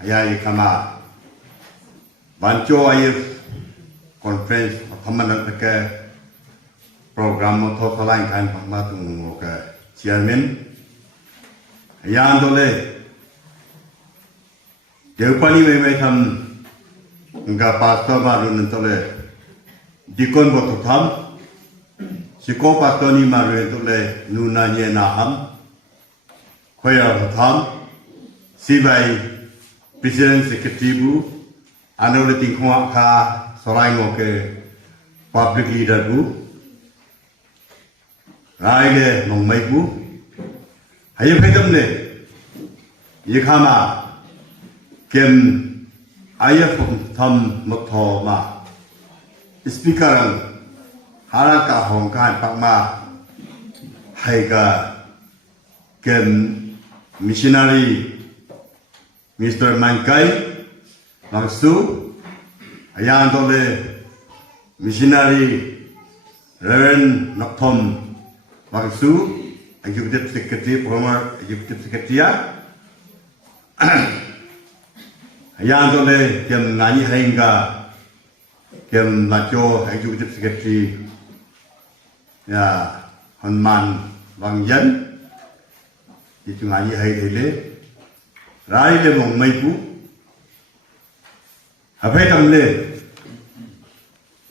Ayai kama banco ayah conference pertemanan ke program motor lain kan pama tunggu ke chairman yang dole deupani memang tham enggak pastor baru nentole dikon botu tham siko pastor ni maru nentole nunanya naham koya tham sibai Presiden Secretary Bu, anu le tingkong ka sorai ngoke public leader Bu, rai le nongmai Bu, hayo pedam le, ye kama kem ayah tham motho ma, speaker haraka hongkan pak ma, hai ka kem missionary Mr. Mangkai langsung ayah dole missionary Reverend Nakthom langsung executive secretary former executive secretary ayah dole kem nani hingga kem nacho executive secretary ya Hanman Wangjan itu nani hai dele Rai le mong mai pu, hapai tam le,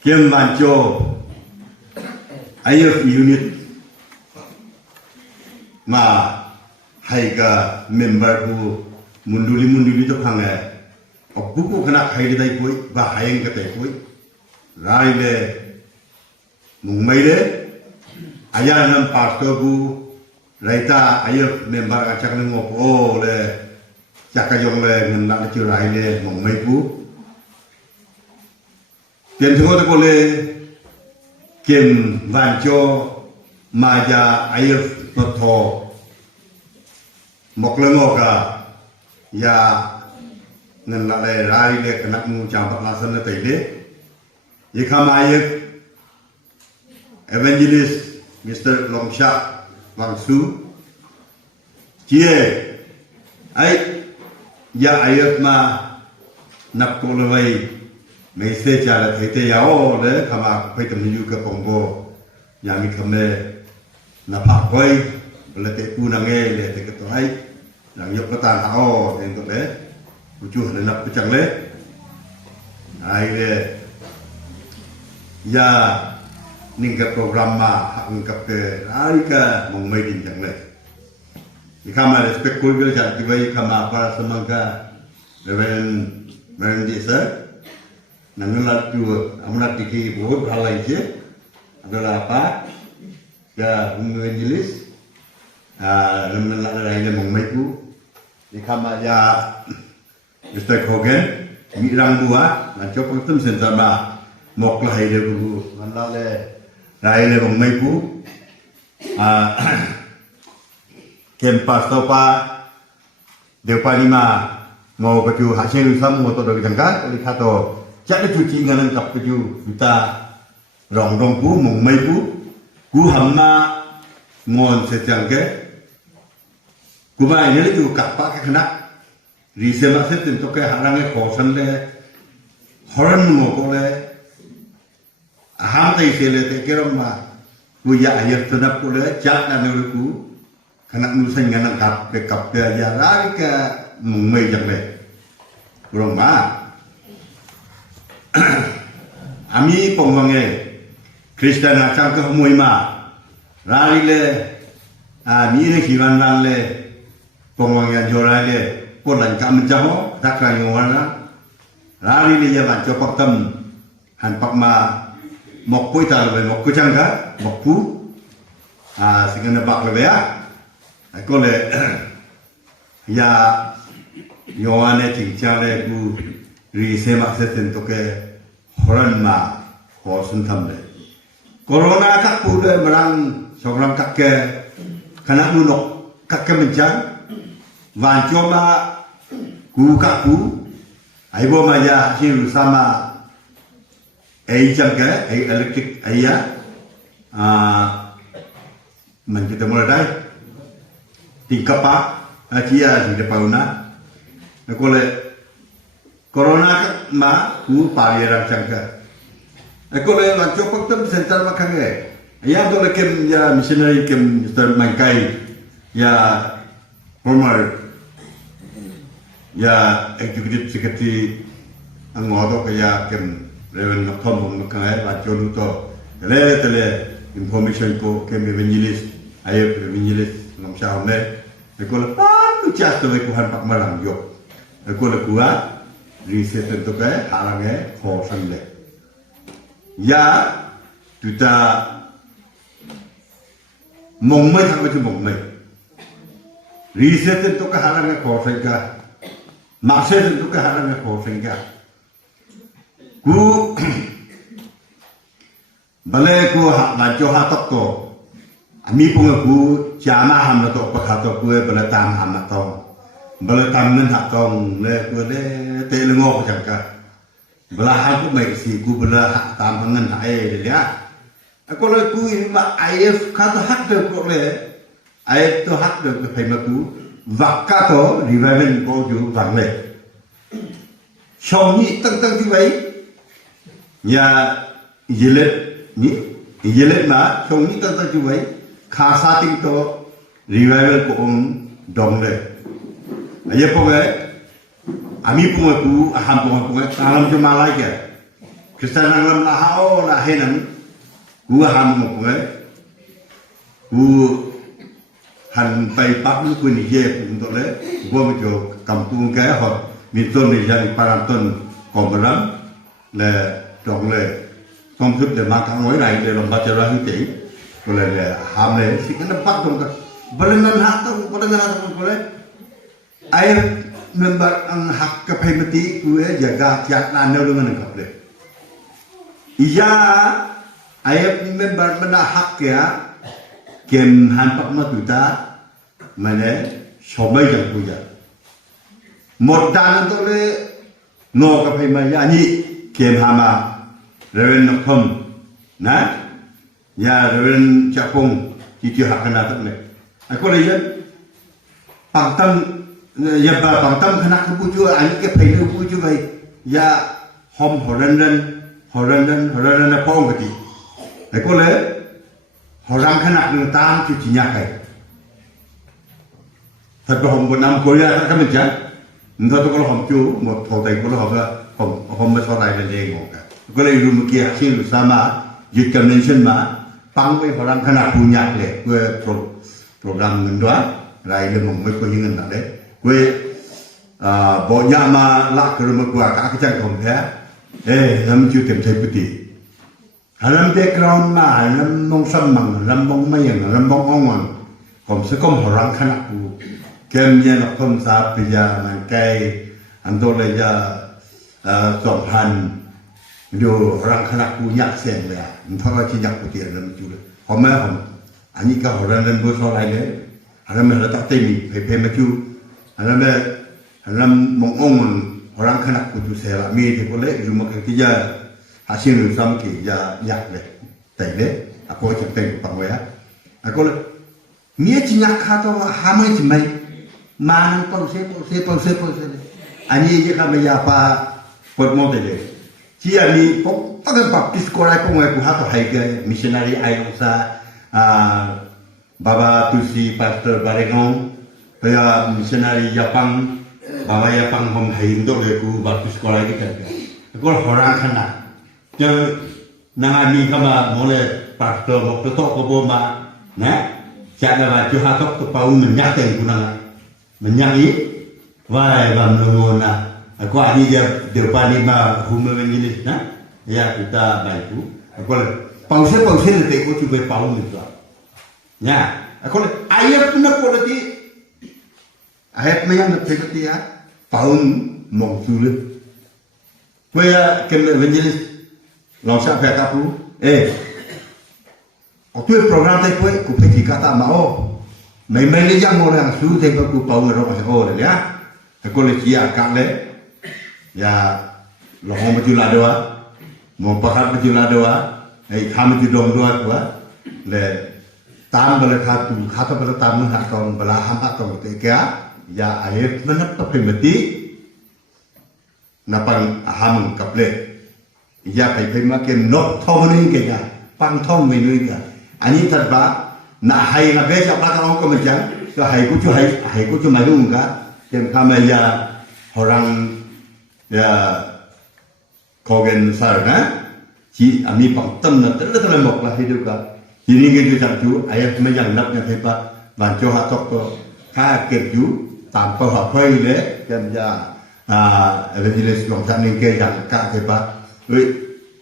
kiem manco, ayah unit, ma hai ka member pu munduli tu pangai, buku kena hai kita ikut, bah hayang kita ikut, rai le mong mai le, ayah nam pastor pu, raita ayah member acak nengok oh le. Cakap yang le nak curai le mengmai pu, tiada tengok tu boleh kem banco maja air noto moklengoka ya ngan le rai le kena mengucap lasan le tadi, ikam ayat evangelist Mr. Longsha Wangsu, cie ay ya ayat ma nak kolawai message ala thete ya o le kama pai tam yu ka pongbo ya mi kame na pa koi le te pu na nge le te ka tai nang yok ta na o ten to le uju le nak pechang le ai le ya ning ka program ma hang ka ke ai ka mong mai din jang le Ikama respect kulbil jat kibai ikama para semangka Reverend desa nangulat tu amunat tiki बहुत halai je adalah apa ya evangelis nangulat lainnya mengmaiku ikama ya Mr. Hogan mirang dua ngaco pertem sentama moklah ide guru nanale lainnya mengmaiku Kempas topa depan lima mau keju hasil sam motor dari jangkat oleh kato jadi cuci nganan kap keju kita rong pu mong mai pu ku hamma ngon sejangke ku ba ini tu kapa ke kena risema se tentu ke harang le khosan le horan mo ko le aham tai se le te keram ma ku ya ayat tanap ku le jak na ne ku Kanak nusan nganak kap ya rai ke mumbai jang le kurang ma ami pongwange Kristen acang ke mui ma rai le ni le hiwan lan le pongwange jorai le polan kam jaho takra ngwana rai le ya ban copak tem han pak ma mok pui ta le mok kucang ka mok pu singana bak le ya Aku le ya yoane tinggal le ku risema seten toke horan ma hosun tamle corona kak pu le merang seorang kakke kanak nunok kakke mencang van coba ku kaku aibo maja hiru sama jam ke elektrik ayah kita mulai tingkapa acia di depan una, aku le corona ma ku paliran changka aku le la chopok tam center makange ya dole kem ya missionary kem Mr. Mangkai ya former ya executive secretary ang ngodo kaya kem Reverend Tom makange la jolu to tele information ko kem evangelist ayo evangelist ngam shaume aku le pan chas to ku han pak marang yo aku le kuat riset to ke halange kho sang le ya tuta mong mai thang chu mong mai riset to ke halange kho sang ka makse to ke halange kho sang ka ku bale ku la jo ha tok to ami pung ku jama ham to pa kha to ku bale tam ham to bale tam nan ha tong le ku le te le ngo chang ka bala ha ku mai si ku bala ha tam ngan ha e le ya ko le ku ma if ka to hak de ko le ai to hak de ke phai ma ku vak ka to revival ko ju vang le chong ni tang tang ti bai ya yelet ni yelet ma chong ni tang tang ti bai kha sa ting to revival ko dong le aye poge ami punga ku aham punga salam cuma lagi Kristen alam la hao la henan ku aham punga ku han pai pap ku ni ye untuk le gua bejo kampung ke hot miton ni jadi paranton komeram le dong le công thức để mang thang ngói này để làm bao giờ hữu tỷ rồi là ham le si kan pak dong ka balengan hak tong balengan tong ko le ai member ang hak ka phaimati ku e jaga tiat na no dengan ka le iya ai member mana hak ya kem han pak ma tuta mane somai jang ku ya một dan to le no ka phaimai ya ni kem hama Reverend Tom na ya Reverend Chapong ki hak na tak le aku le ya pangtam ya ba pangtam khana ku puju ani ke phai ku puju bai ya hom horan na pong gati aku le horam khana ng tam ki chinya kai thật ba hom bonam Korea ka men cha ndo to ko hom chu mo tho tai ko ho ga hom ma so dai le ngo kaก็เลยรู้เมื่อกี้ที่รู้สามารถยึดกำเนิดขึ้นมาปังไปพลังขนาดผู้ใหญ่เลยเพื่อโปรแกรมเงินด้วยรายเรื่องของไม่ควรยิงเงินนั่นเลยเพื่อบอกยามาลักกระมังกว่าการกระจายของแท้ทำจุดเต็มใจปกติหาลำเด็กกรอนมาลำมองซ้ำมังลำมองไม่ยังลำมองอ่อนผมสก้มพลังขนาดผู้เกมยันหลักคนสาปิยามันไกอันโตเลยจะ2,000ดูรังขนาดกูยักเสียงเลยมันเท่ากับที่ยักกูเตียนแล้วมันจุเลยพอแม่ผมอันนี้ก็หัวรันรันบัวซออะไรเลยอันนั้นมันเราตัดเต็มเพลมาจูอันนั้นมององมันรังขนาดกูจุเสียละมีที่คนเล็กอยู่มาที่จะหาเชื่อหรือซ้ำกี่จะยักเลยแต่เลยakuจะเป็นปังไว้ฮะakuเลยมีจิยักขาตัวหาไม่จิไม่มานั่งปองเสอันนี้จะทำให้ยาปาปวดมองเลยที่อันนี้ผมตั้งแต่บัพติสต์ก็ได้ผมว่ากูหาตัวให้กับมิชชันนารีไอรอนซาบาบาตุสีพาสเตอร์บาร์เรกองพยามิชชันนารีญี่ปุ่นบาบาญี่ปุ่นผมให้อินโดเลยกูบัพติสต์ก็ได้กันก็หัวรังขนาดเจอนางนี้เข้ามาโมเลพาสเตอร์บอกตัวก็บอกมานะจากนั้นว่าจุฮาตกตัวเป่ามันยักษ์เต็มกูนั่งมันยักษ์อีว่าอะไรบางโน่นนะaku ani dia depan lima rumah mengilis na ya kita bantu aku pause nanti aku coba pause itu ya aku ayat pun politi ayat yang nanti ya pause mong sulit kue ya kena mengilis langsung pakai kapu waktu program tadi kue pergi kata mau main ni jam orang suruh tadi aku pause orang sekolah ya aku lihat kakak ya lohong baju ladoa mau pakai baju ladoa kami baju dong doa tua le tam bela kata bela tam nak kau bela hampa kau tiga ya air mana pakai mati napang aham kaple ya pai ma ke not thom ni ke ya pang thom me ni ka ani tat ba na hai na be cha pa ka ko ma chang to hai ku chu ma lu ka kem kama ya orang ya kogen sar na chi ami pang tam na tel tel mok la hidup ka ini ke ju chang chu ayat ma yang nap nya pa ban cho ha tok to ka ke ju tam pa ha phai le kem ya evangelist long san ning ke yang ka ke pa oi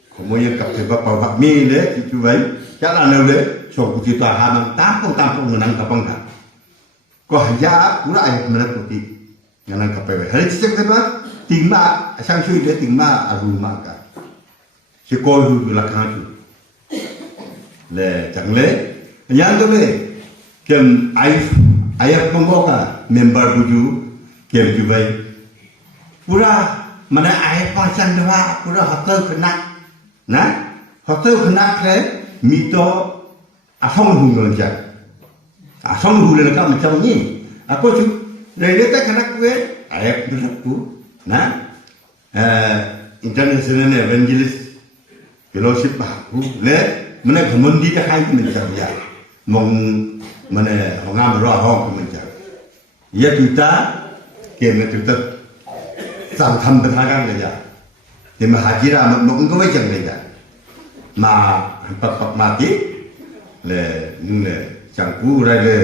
ko mo yang kap ke pa pa mi le chi chu vai cha la no le so ku chi ta ha mang tam pong nang ka pang ka ko ya ku la ai ma ku ti nang ka pa we hari chi ke ba ting ma sang chui le ting ma a ru ma ka chi ko hu la ka chu le chẳng lẽ yang to le kem ai pong ka member bu ju kem ju vai pura mana ai pa chan dwa pura hotel kena na hotel kena ke mito asong hu ngon ja asong hu le ka macam ni aku tu le ta kena ke ai ku na international evangelist fellowship ba ku le mana gamun di ta hai men ja ya mong mana ngam ro ho ku men ja ya tu ta ke me tu ta sang tham bên hai cái này thì mà hạt chỉ ra một có mấy chừng này mà bập mà tí là chẳng cú raเลย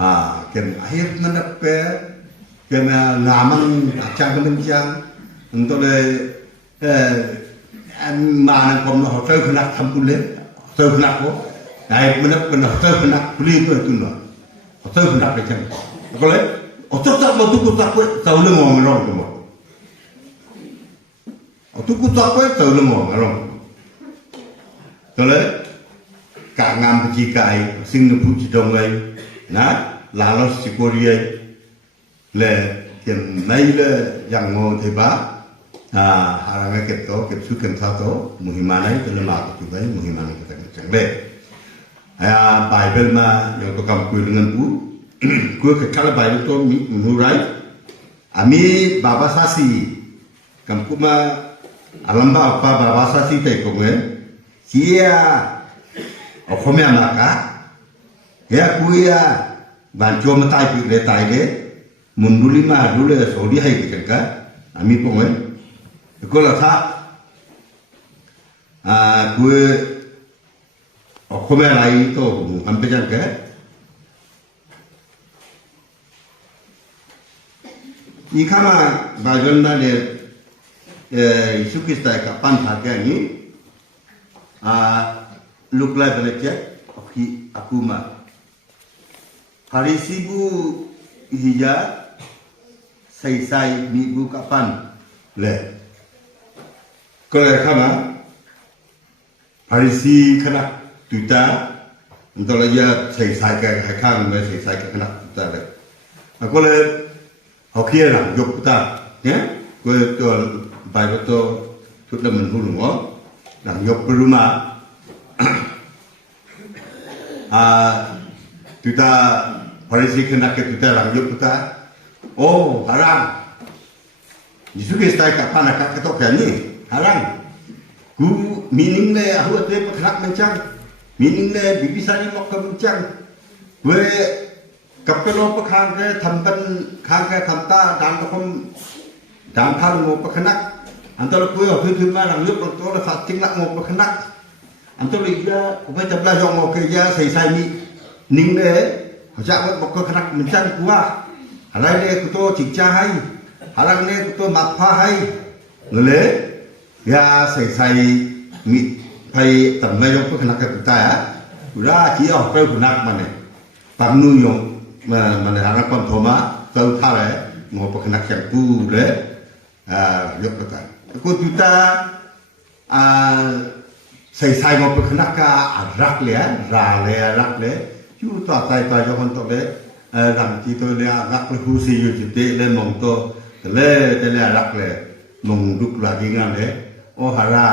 cái ai nó đập cái mà làm ăn chẳng có mình chẳng tôi đây mà nó còn họ chơi khăn nặng thầm cú lên chơi khăn nặng quá này mình nó chơi khăn nặng cú liên tôi nói họ chơi khăn nặng cái chẳng có lẽ họ chấp chấp mà tôi chấp với tàu lưng ngon rồi cơ mà tu ku tak ko tau le mo arong to le ka ngam ji kai sing nu pu ji dong lai na la lo si ko ri le ken nai le yang ngo the ba harang ke to ke su ken tha to muhima nai to le ma ko tu bai muhima nai ta chang le bible ma yo to kam ku dengan pu ku ke kala bible to mi nu rai ami baba sasi kam ku ma alam ba apa bahasa si te ko men sia o khome amaka ya kuya ban cho ma tai pi le tai le mun duli ma dule so di hai ki ka ami po men ko la tha ku o khome lai to am pe jang ke ni kama ba jon na le Yesus Kristus kapan harga ni look like belajar aku mah hari sibu hija sai minggu kapan le kalau kama hari si kena tuta untuk aja sai ke kang me sai ke kena tuta le aku le hoki lah jok tuta ya ku tu Bible to tu dah menghulu ngok, nak yok perumah, kita Parisi kena ke kita lang yok kita, oh harang, Yesus Kristus kapan nak ketok ni, harang, ku meaning le aku tu perkenak mencang, meaning le bibisani mok kemencang, we kapelo perkhang ke tampan khang ke tamta dan kom dan khang mo perkenak. Antara kue waktu itu mah lanjut waktu le fating nak mau berkenak. Antara dia upaya tabla jong mau kerja sai ni ning le hajak mau berkenak mencang kuah. Halai le kuto cikca hai. Halang le kuto matpa hai. Ngele ya sai mi pai tam mai jong berkenak kita ya. Udah cia kau berkenak mana. Pamnu jong mana harap pam thoma kau thale mau berkenak yang tu le yok kita. Aku tuta sai mau berkenak ka arak le arak le chu ta tai tai jo kon to le ram ti to le arak le hu si yu ti le mong to le arak le mong duk la gi ngan le o hara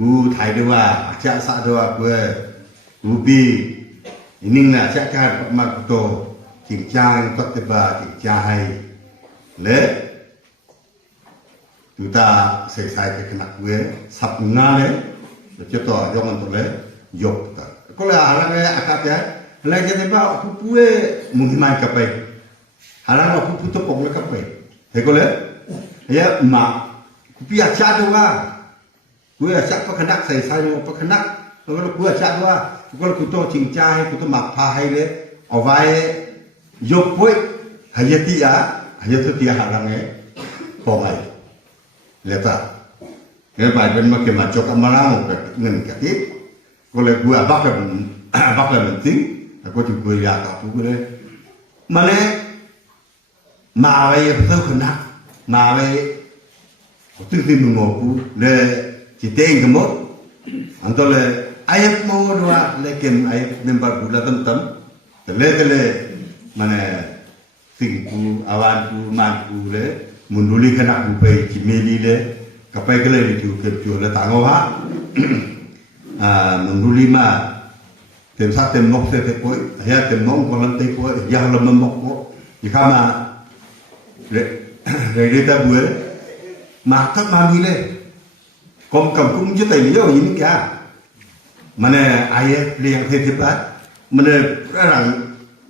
ku thai de wa cha sa de wa ku bi ning na cha ka ma to ching chang to te ba ching cha hai le kita selesai ke kena gue sab ngale ceto jangan tole yok ta ko le halang akat ya le je ba ku pue muhiman kapai halang ku puto pok le kapai he ko le ya ma ku pia cha do wa gue cha pa kena selesai pa kena ko gue cha do wa ko ku to ching cha hai ku to mak pha hai le awai yok poi hayati ya hayati dia halang pomai leta cái bài bên mà cái mặt cho camera một cái ngân cả tiếp có lẽ vừa bắt là mình tính có chịu cười ra cả thứ cái đấy mà nè mà vậy tôi khẩn nặng mà vậy tôi tin mình ngủ cú để chỉ tên cái mốt anh tôi là ai mau đó là cái ai member cú là tâm tâm cái lệ mà nè tình cú awan cú man cú đấy muốn nuôi cái nào cú phải chỉ mê đi đấy kapai kele di tu kerja le tango ha menuli ma tem sa tem mok se te poi ya tem mong ko lan te poi ya la mok ko ikama re ta bue ma ta ma mi le kom kam kum je tai yo yin kya mane ai liang the te ba mane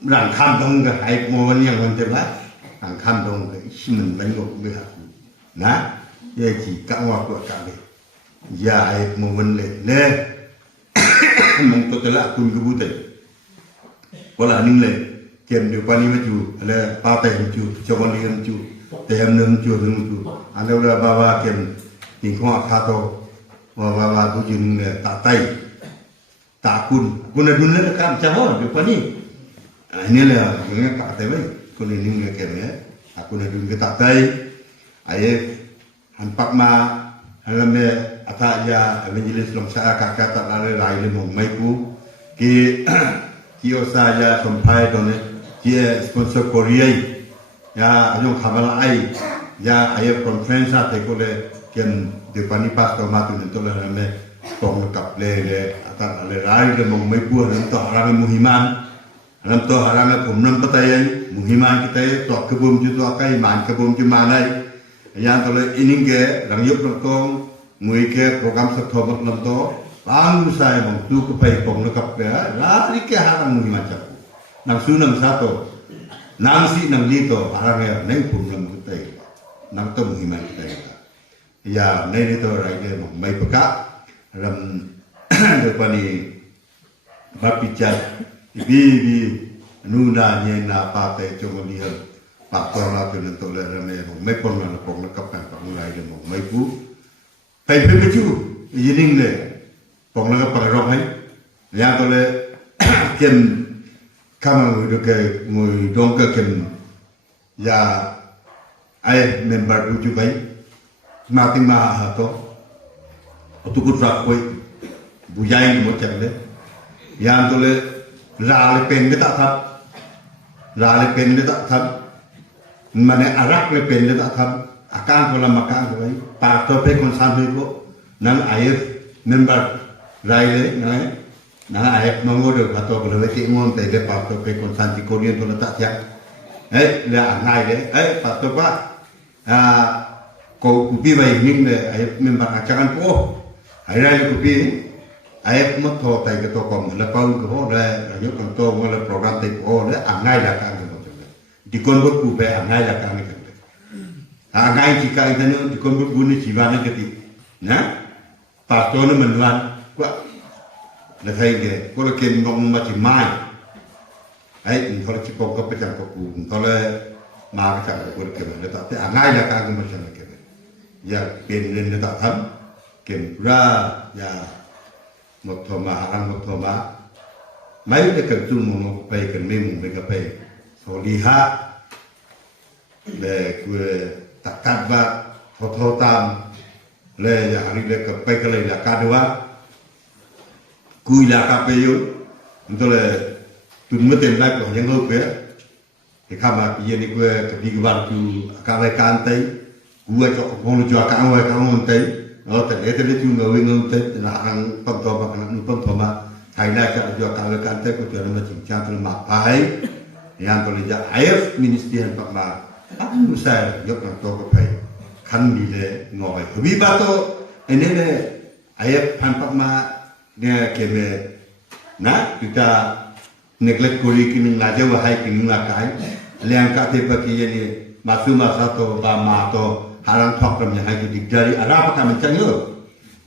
rang kham dong ga ai mo yang kon te ba rang kham dong ga sin ban go be ha na ye chỉ cả hoa của cả này ya ai một vấn đề nè mong tôi là cùng cái bút này có là ninh lệ kiếm được bao nhiêu chú là bao tay chú cho con đi chú tay em nương chú anh đâu là ba kiếm tình hoa tha to và tôi chỉ tạ tay tạ kun là đun lên cam chả hoa được bao nhiêu anh là cái tạ tay vậy con đi ninh là kiếm nhé kun là đun cái tạ tay ai Hampak ma halame ataya evangelis longsa kakak tak lari lai mong mai ku ki osaya sompai done ki sponsor Korea ya ayong khabal ai ya ayep conference te ko le ken de pani pastor matu nento le halame tong kap le atat le lai le mong mai ku nan to harang muhiman nan to harang pum nan patay muhiman kita to kebum ju to kai man kebum ju manai yang kalau ini ke lang yuk lang tong ngui ke program sektor lang to bang saya bang tu ke pai pong lekap ke lari ke harang ngui macam nang su nang satu nang si nang li to harang ya neng pun nang kutai nang to ngui macam ya neng itu rai ke bang mai peka ram depan ni bapicat ibi nuna nyena pate cuma lihat Pak Tuan tu nanti le ramai orang mai pun mana pun nak kapan pak mulai dia orang mai pu, pai baju, ini le, pun nak kapan orang hai, yang tu le, ken, kamu itu ke, mui dong ke ken, ya, ai member baju baik, mati mah atau, atau kuat koi, bujai macam le, yang tu le, rale pen kita tak, rale pen kita tak. Mana arak le pen le tak tham akan ko la makan ko bai pa to pe kon san ko nang ayef member rai le na ayef mongo de pa to ko le ti ngon te de pa to pe kon san ti ko ni to la tak ya le ngai le pa to pa ko ku pi bai ning le ayef member akan ko ai rai ku pi ayef mo to tai ke to ko la pa ko le yo kon to mo le program te ko le ngai la kan di konbut kubah angai lah kami kan, angai jika itu ni di konbut guna jiwana ketik, nah, pastor ni menuan, kuat, nak saya ke, kalau kita ngomong macam mai, kalau cikok kepecah koku, kalau mak cakap kuat kena, tapi angai lah kami macam ni kena, ya pengen tak ham, kempura, ya, mothoma, harang mothoma, mai dekat tu mau pergi ke memu mereka pergi. So lihat le gue takat ba fototam le ya hari le ke pe kale la kadwa kui la ka pe yo untuk le tun meten la ko yang ho pe ke kama pi ni gue ke di wan tu ka le kan tai gue cho ko lu jo ka wa ka ngon tai no te le tu ngoi ngoi te na ang pam to ba kan pam to ma thai na ka jo ka le kan tai ko jo na ching cha tu ma pai yang tu le ja ayf ministerian pak ma aku saya yok nang to ko pai kan dile ngoi hobi bato ini le ayat panpak ma dia keme na kita neglect kuri kini ngaja wahai kini ngakai liang kate bagi ini masu masa to ba ma to harang thok ram yang hai dari arab ka mencang yo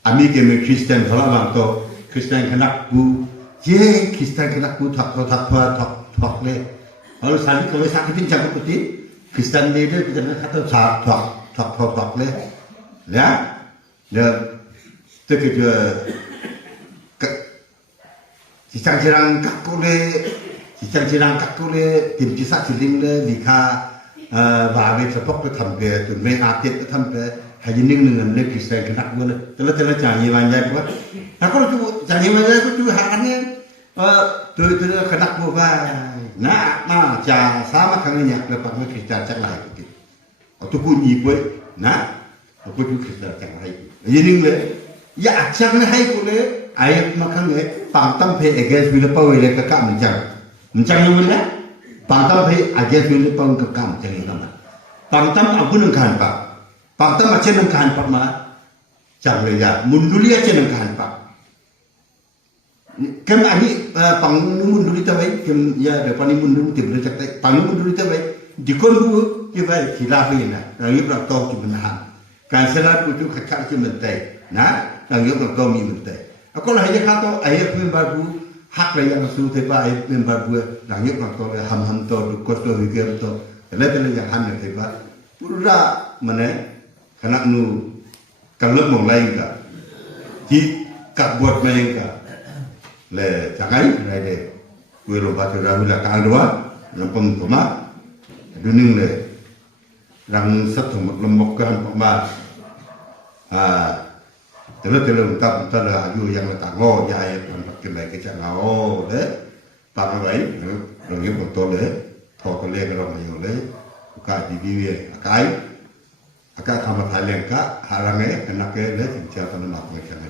ami keme Kristen thola bang to Kristen kanak bu je Kristen kanak bu thok le kalau sali kalau sakitin jago putih Kristen dia kita nak kata thok le ya dan itu Cicang-cirang kakule, tim cisak ciling le, lika, wahai sepok le tampe, tu me atit le tampe, haji ning dengan le Kristen kenak gue le, telah janji manjai buat. Aku tu janji manjai aku tu hakannya, tu kenak gue nah, jangan sama kangennya lepas me Kristen cak lah itu. Atau bunyi gue, aku tu Kristen cak lah itu. Haji ning le, ya cak le hai gue le. Ayat makan pangtam pe against bila pau ile kakak mencang yang mana pangtam pe against bila pau kakak mencang yang mana pangtam aku nengkan pak pangtam macam nengkan pak mah cang le ya munduli aja nengkan pak kem ani pang munduli tawai kem ya depan ni munduli tiba cak pang munduli tawai dikon bu tiba khilafin na rangi prak tau kibenahan kanselar putu kakak kimentai rangi prak tau mi mentai aku lah hanya kata ayat member bu hak yang suruh tiba ayat member bu langit nak tahu ham tahu dukos tahu hikir tahu telah yang ham tiba pura mana kanak nu kalau mau lain ka di kat buat main ka le jangan le kue lomba terawih kang dua lampung koma duning le rang satu lembagaan pemba telah ungkap antara ayu yang letak ngo ya ayat pakai lagi cak ngau le pakai baik orang yang betul le thau le orang yang le buka di biwe akai kamat haleng ka harange enak le cincang tanah mak macam